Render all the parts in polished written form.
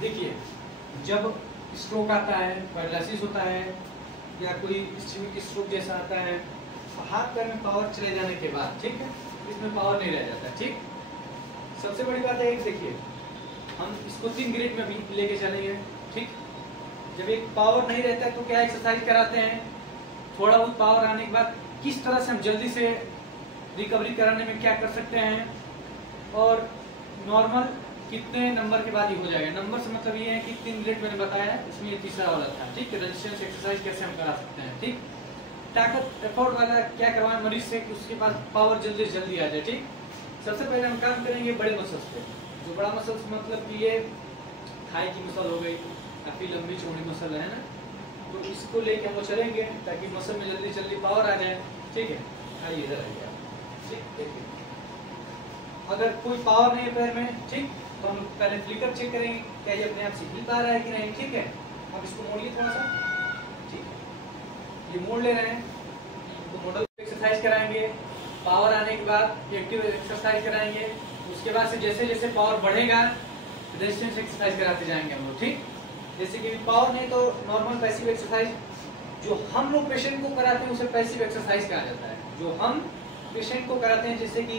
देखिए, जब स्ट्रोक आता है, पैरालिसिस होता है या कोई इस्केमिक स्ट्रोक जैसा आता है, हाथ पैर में पावर चले जाने के बाद, ठीक है, इसमें पावर नहीं रह जाता। ठीक, सबसे बड़ी बात है, देखिए हम इसको 3 ग्रेड में भी लेके चलेंगे। ठीक, जब एक पावर नहीं रहता है तो क्या एक्सरसाइज कराते हैं, थोड़ा बहुत पावर आने के बाद किस तरह से हम जल्दी से रिकवरी कराने में क्या कर सकते हैं, और नॉर्मल कितने नंबर के बाद ही हो जाएगा। नंबर से मतलब ये है कि 3 ग्रेड मैंने बताया, इसमें ये तीसरा वाला था। ठीक है, रेजिस्टेंस एक्सरसाइज कैसे हम करा सकते हैं। ठीक, ताकत एफर्ट वाला क्या करवाएं मरीज से कि उसके पास पावर जल्दी से जल्दी आ जाए। ठीक, सबसे पहले हम काम करेंगे बड़े मसल्स पे। जो बड़ा मसल्स मतलब कि ये थाई की मसल हो गई, काफी लंबी चौड़ी मसल है ना, तो इसको लेके हम चलेंगे ताकि मसल में जल्दी जल्दी पावर आ जाए। ठीक है, आइए इधर आइए आप। ठीक, देखिए अगर कोई पावर नहीं है पैर में, ठीक, तो हम पहले फ्लिकर चेक करेंगे क्या ये अपने आप से हिल पा रहा है कि नहीं। ठीक है, अब इसको मोड़िए थोड़ा सा। ठीक है, ये मोड़ ले रहे हैं तो मॉडल एक्सरसाइज कराएंगे। पावर आने के बाद एक्टिव एक्सरसाइज कराएंगे। उसके बाद से जैसे जैसे पावर बढ़ेगा रेजिस्टेंस एक्सरसाइज कराते जाएंगे हम लोग। ठीक, जैसे कि पावर नहीं तो नॉर्मल पैसिव एक्सरसाइज जो हम लोग पेशेंट को कराते हैं उसे पैसिव एक्सरसाइज कहा जाता है। जो हम पेशेंट को कराते हैं, जैसे कि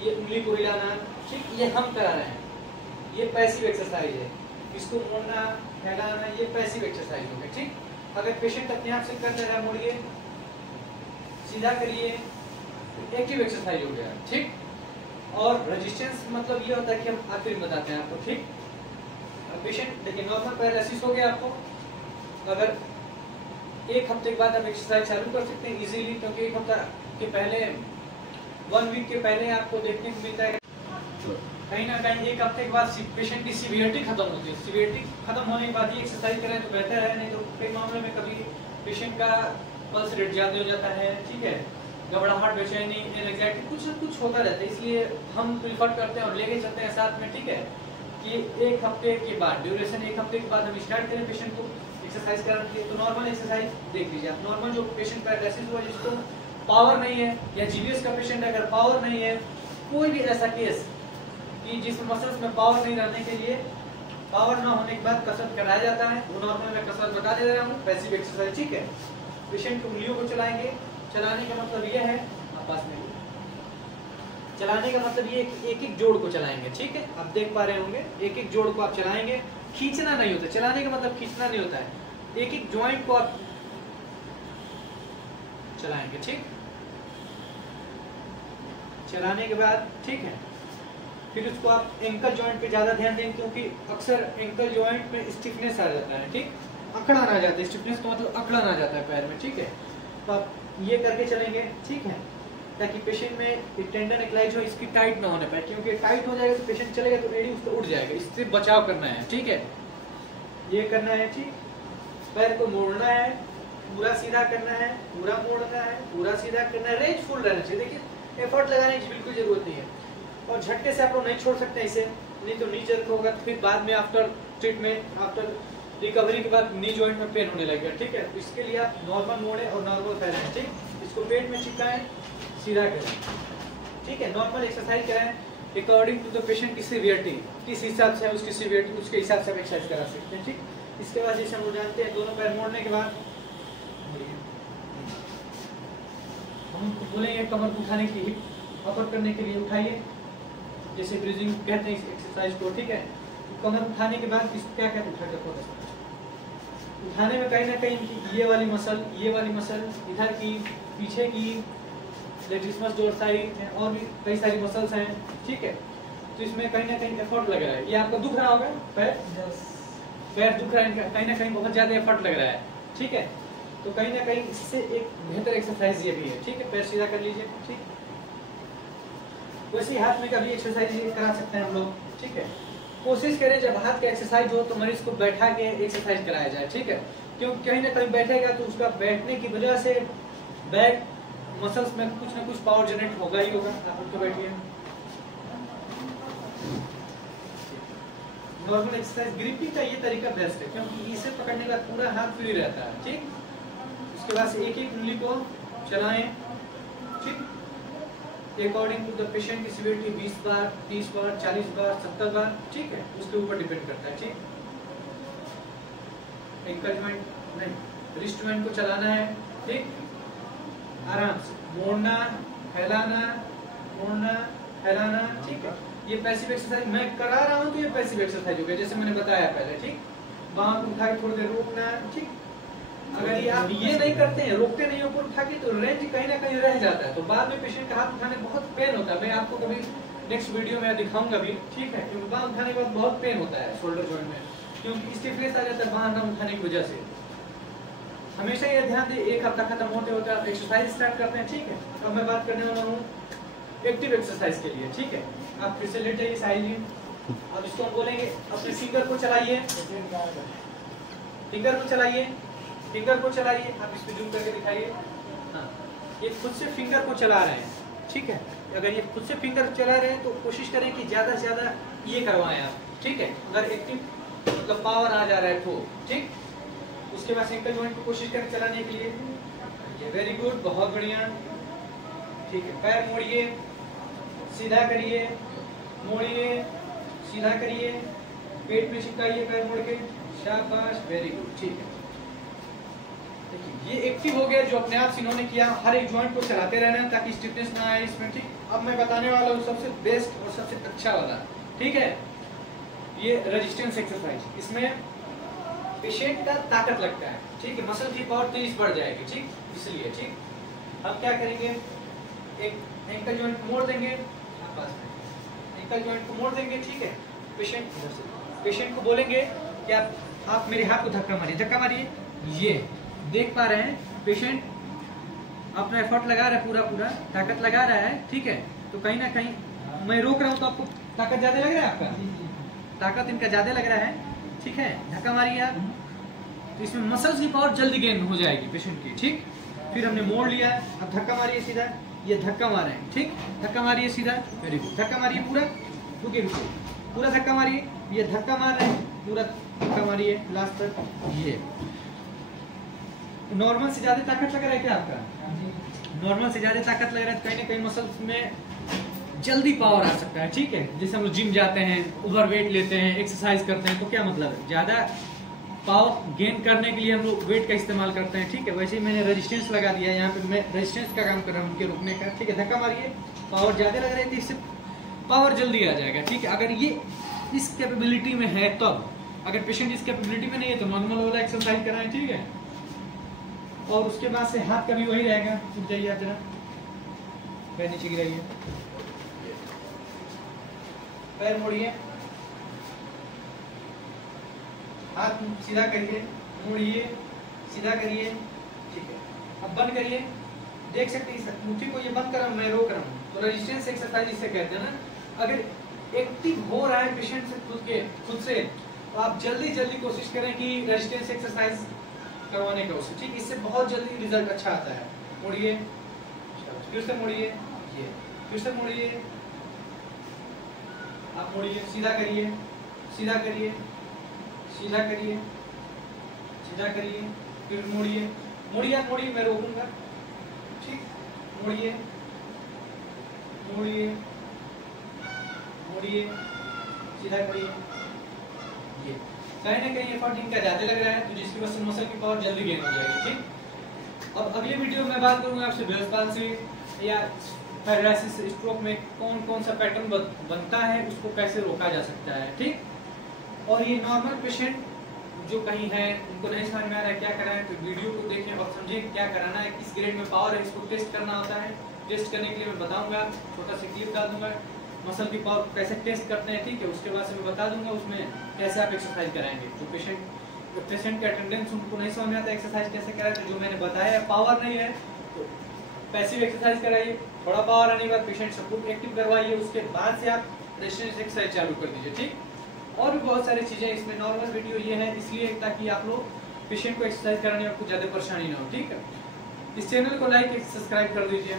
ये उंगली को हिलाना, ठीक, ये हम करा रहे हैं, ये पैसिव एक्सरसाइज है। इसको मोड़ना फैलाना, ये पैसिव एक्सरसाइज हो गया। ठीक, अगर पेशेंट अपने आप से कर दे रहा है, मोड़िए, सीधा करिए, एक्टिव एक्सरसाइज हो गया। ठीक, और रेजिस्टेंस मतलब ये होता है कि हम आखिर में बताते हैं आपको। ठीक, पेशेंट देखिए नॉर्मल पैरालिसिस हो गया आपको, अगर 1 हफ्ते के बाद आप एक्सरसाइज चालू कर सकते हैं इजीली, क्योंकि 1 हफ्ता के पहले 1 वीक के पहले आपको देखने को मिलता है कहीं ना कहीं 1 हफ्ते के बाद पेशेंट की सीवियरिटी खत्म होती है। सीवियरिटी खत्म होने के बाद ही एक्सरसाइज करें तो बेहतर है, नहीं तो कई मामलों में कभी पेशेंट का पल्स रेट ज्यादा हो जाता है। ठीक है, घबराहट, बेचैनी, एंजाइटी, कुछ न कुछ होता रहता है, इसलिए हम प्रीफर करते हैं और लेके चलते हैं साथ में। ठीक है, कि 1 हफ्ते के बाद ड्यूरेशन 1 हफ्ते के बाद हम स्टार्ट करें पेशेंट को एक्सरसाइज कराने के लिए। तो नॉर्मल एक्सरसाइज देख लीजिए आप। नॉर्मल जो पेशेंट पैरालिसिस हुआ जिसको पावर नहीं है, या जीबीएस का पेशेंट अगर पावर नहीं है, कोई भी ऐसा केस कि जिसमें मसल्स में पावर नहीं रहने के लिए पावर ना होने के बाद कसरत कराया जाता है, वो नॉर्मल में कसरत बता दे रहा हूँ, पैसिव एक्सरसाइज। ठीक है, पेशेंट को उंगलियों को चलाएंगे। चलाने का मतलब ये है, आपस में चलाने का मतलब ये कि एक एक जोड़ को चलाएंगे। ठीक है, आप देख पा रहे होंगे, एक एक जोड़ को आप चलाएंगे, खींचना नहीं होता। चलाने का मतलब खींचना नहीं होता है, एक एक ज्वाइंट को आप चलाएंगे। ठीक, चलाने के बाद, ठीक है, फिर उसको आप एंकल जॉइंट पे ज्यादा ध्यान देंगे, क्योंकि अक्सर एंकल जॉइंट में स्टिफनेस आ जाता है। ठीक, अकड़न आ जाता है, स्टिफनेस का मतलब अकड़न आ जाता है पैर में। ठीक है, तो आप ये करके चलेंगे। ठीक है, ताकि पेशेंट में टेंडन एक्लाइज हो, इसकी टाइट ना होने पाए, क्योंकि टाइट हो जाएगा तो पेशेंट चलेगा तो एडी उसका उठ जाएगा, इससे बचाव करना है। ठीक है, ये करना है। ठीक, पैर को मोड़ना है, पूरा सीधा करना है, पूरा मोड़ना है, पूरा सीधा करना है, रेंज फुल रहना चाहिए। देखिए एफर्ट लगाने की बिल्कुल जरूरत नहीं है, और झटके से आप लोग नहीं छोड़ सकते इसे, नहीं तो नी जर्क होगा, फिर बाद में आफ्टर ट्रीटमेंट, आफ्टर रिकवरी के बाद नी जॉइंट में पेन होने लगेगा। ठीक है, तो इसके लिए आप नॉर्मल मोड़े और नॉर्मल फैलाएं। ठीक, इसको पेट में चिपकाएं, सीधा करें। ठीक है, नॉर्मल एक्सरसाइज कराएं अकॉर्डिंग टू द पेशेंट की सीवियरिटी, किस हिसाब से उसकी सीवियरिटी उसके हिसाब से आप एक्सरसाइज करा सकते हैं। ठीक, इसके बाद जैसे हम लोग जानते हैं, दोनों पैर मोड़ने के बाद हम बोलेंगे कमर को उठाने की, अपर करने के लिए उठाइए, जैसे ब्रीजिंग कहते हैं इस एक्सरसाइज को। ठीक है, तो कमर उठाने के बाद इसको क्या कहते हैं, उठा कर उठाने में कहीं ना कहीं ये वाली मसल इधर की, पीछे की लेटिसमस डोर्साई है, और भी कई सारी मसल्स हैं। ठीक है, तो इसमें कहीं ना कहीं एफर्ट लग रहा है। ये आपको दुख रहा होगा, पैर दुख रहा है, कहीं ना कहीं बहुत ज्यादा एफर्ट लग रहा है। ठीक है, तो कहीं ना कहीं इससे एक बेहतर एक्सरसाइज ये भी है। ठीक है, पैर सीधा कर लीजिए। ठीक, वैसे हाथ में का भी एक्सरसाइज करा सकते हैं हम लोग। ठीक है, कोशिश करें जब हाथ का एक्सरसाइज हो तो मरीज को बैठा के एक्सरसाइज कराया जाए। ठीक है, क्योंकि कहीं ना कहीं बैठेगा तो उसका बैठने की वजह से बैक मसल्स में कुछ ना कुछ पावर जनरेट होगा ही होगा। आप उनको बैठिए। नॉर्मल एक्सरसाइज ग्रिपिंग का ये तरीका बेस्ट है, क्योंकि इसे पकड़ने का पूरा हाथ फ्री रहता है। ठीक, उसके बाद से एक एक उंगली को चलाएं। ठीक, अकॉर्डिंग टू द पेशेंट की सीवियरिटी 20 बार, 30 बार, 40 बार, 70 बार, ठीक है, उसके ऊपर डिपेंड करता है। ठीक, एंकल जॉइंट नहीं, रिस्ट जॉइंट को चलाना है, ठीक, आराम से मोड़ना, फैलाना, मोड़ना, फैलाना, ठीक है। ये पैसिव एक्सरसाइज मैं करा रहा हूँ तो ये पैसिव एक्सरसाइज हो गया, जैसे मैंने बताया पहले। ठीक, बांह को उठा के थोड़ी देर रोकना, ठीक। अगर ये आप ये नहीं करते हैं, रोकते नहीं ऊपर उठा के, तो रेंज कहीं ना कहीं रह जाता है, तो बाद में पेशेंट का हाथ उठाने बहुत पेन होता है। मैं आपको कभी नेक्स्ट वीडियो में दिखाऊंगा भी, ठीक है, क्योंकि बांह उठाने के बाद बहुत पेन होता है शोल्डर जॉइंट में, क्योंकि स्टिफनेस आ जाता है बांह ना उठाने की वजह से। हमेशा ये ध्यान दें, एक हफ्ता खत्म होते होते आप एक्सरसाइज स्टार्ट करते हैं, ठीक है। अब मैं बात करने वाला हूँ एक्टिव एक्सरसाइज के लिए, ठीक है। आप फिर से लेट जाइए साइड। अब इसको हम बोलेंगे, अपने फिंगर को चलाइए, फिंगर को चलाइए, फिंगर को चलाइए। आप इस पे जूम करके दिखाइए। हाँ, ये खुद से फिंगर को चला रहे हैं, ठीक है। अगर ये खुद से फिंगर चला रहे हैं तो कोशिश करें कि ज्यादा से ज्यादा ये करवाएं आप, ठीक है। अगर एक्टिव मतलब पावर आ जा रहा है तो, ठीक। उसके बाद एंकल जॉइंट को कोशिश करें चलाने के लिए। ये वेरी गुड, बहुत बढ़िया, ठीक है। पैर मोड़िए, सीधा करिए, मोड़िए, सीधा करिए, पेट पे चिपकाइए पैर मोड़ के, शाबाश, वेरी गुड, ठीक है। देखिए ये एक्टिव हो गया, जो अपने आप से इन्होंने किया। हर एक जॉइंट को चलाते रहना ताकि स्टिफनेस ना आए इसमें, ठीक। अब मैं बताने वाला हूँ सबसे बेस्ट और सबसे अच्छा वाला, ठीक है। ये रेजिस्टेंस एक्सरसाइज, इसमें पेशेंट का ताकत लगता है, ठीक है, मसल की पावर 30 बढ़ जाएगी, ठीक। इसलिए, ठीक, हम क्या करेंगे, एक एंकल जॉइंट को मोड़ देंगे, एंकल जॉइंट को मोड़ देंगे, ठीक है। पेशेंट को बोलेंगे कि आप मेरे हाथ को धक्का मारिए, धक्का मारिए। ये देख पा रहे हैं पेशेंट अपना एफर्ट लगा रहा है, पूरा पूरा ताकत लगा रहा है, ठीक है। तो कहीं ना कहीं मैं रोक रहा हूँ तो आपको ताकत ज्यादा लग रहा है, आपका ताकत इनका ज्यादा लग रहा है, ठीक है। धक्का मारिए आप, तो इसमें मसल्स की पावर जल्दी गेन हो जाएगी पेशेंट की, ठीक। फिर हमने मोड़ लिया, अब धक्का मारिए सीधा, ये धक्का मारे हैं, ठीक। धक्का मारिए सीधा, वेरी गुड, धक्का मारिए पूरा, रुकिए रुकिए, पूरा धक्का मारिए, ये धक्का मार रहे हैं, पूरा धक्का मारिए लास्ट तक। ये नॉर्मल से ज्यादा ताकत लग रहा है क्या आपका? नॉर्मल से ज्यादा ताकत लग रहा है, कहीं ना कहीं मसल्स में जल्दी पावर आ सकता है, ठीक है। जैसे हम लोग जिम जाते हैं, ओवर वेट लेते हैं, एक्सरसाइज करते हैं, तो क्या मतलब है, ज्यादा पावर गेन करने के लिए हम लोग वेट का इस्तेमाल करते हैं, ठीक है। वैसे ही मैंने रेजिस्टेंस लगा दिया, यहाँ पे मैं रेजिस्टेंस का काम कर रहा हूँ उनके रुकने का, ठीक है। धक्का मारिए, पावर ज्यादा लग रही थी, इससे पावर जल्दी आ जाएगा, ठीक है। अगर ये इस कैपेबिलिटी में है तब, अगर पेशेंट इस कैपेबिलिटी में नहीं है तो नॉर्मल वाला एक्सरसाइज कराएं, ठीक है। और उसके बाद से हाथ का भी वही रहेगा, उठ जाइए आप जरा, पैर नीचे गिराइए, पैर मोड़िए, हाथ सीधा करिए, मोड़िए, सीधा करिए, ठीक है। अब बंद करिए, देख सकते हैं मुट्ठी को ये बंद कर रहा हूँ, मैं रोक रहा हूँ, तो रेजिस्टेंस एक्सरसाइज इसे कहते हैं ना। अगर एक्टिव हो रहा है पेशेंट से खुद से, तो आप जल्दी जल्दी कोशिश करें कि रेजिस्टेंस एक्सरसाइज करवाने का उसे, ठीक। इससे बहुत जल्दी रिजल्ट अच्छा आता है। मोड़िए, फिर से मोड़िए, ये फिर से मोड़िए, आप मोड़िए, सीधा करिए, सीधा करिए, सीधा करिए, सीधा करिए, फिर मोड़िए, मोड़िए, आप मोड़िए, मैं रोकूंगा, ठीक। मोड़िए, मोड़िए, मोड़िए, सीधा करिए। ये कहीं ना कहीं एफर्ट इनका ज्यादा लग रहा है, तो जिसकी वजह से मसल की पावर जल्दी गेन हो जाएगी, ठीक। अब अगले वीडियो में बात करूंगा आपसे बेल्स पाल्सी या पैरालिसिस स्ट्रोक में कौन कौन सा पैटर्न बनता है, उसको कैसे रोका जा सकता है, ठीक। और ये नॉर्मल पेशेंट जो कहीं है, उनको नहीं समझ में आ रहा है क्या कराएं, तो वीडियो को देखें और समझें क्या कराना है, किस ग्रेड में पावर है, इसको टेस्ट करना होता है। टेस्ट करने के लिए मैं बताऊंगा, छोटा सा क्लिप डाल दूंगा, मसल की पावर कैसे टेस्ट करते हैं, ठीक है। उसके बाद से मैं बता दूंगा उसमें कैसे आप एक्सरसाइज कराएंगे। जो पेशेंट का अटेंडेंस उनको नहीं समझ में आता एक्सरसाइज कैसे कराए, तो जो मैंने बताया पावर नहीं है तो पैसिव एक्सरसाइज कराइए, थोड़ा पावर आने के बाद पेशेंट सबको एक्टिव करवाइए, उसके बाद से आप रेजिस्टेंस एक्सरसाइज चालू कर दीजिए, ठीक। और भी बहुत सारी चीजें इसमें, नॉर्मल वीडियो ये है इसलिए ताकि आप लोग पेशेंट को एक्सरसाइज कराने में आपको ज्यादा परेशानी ना हो, ठीक है। इस चैनल को लाइक सब्सक्राइब कर दीजिए।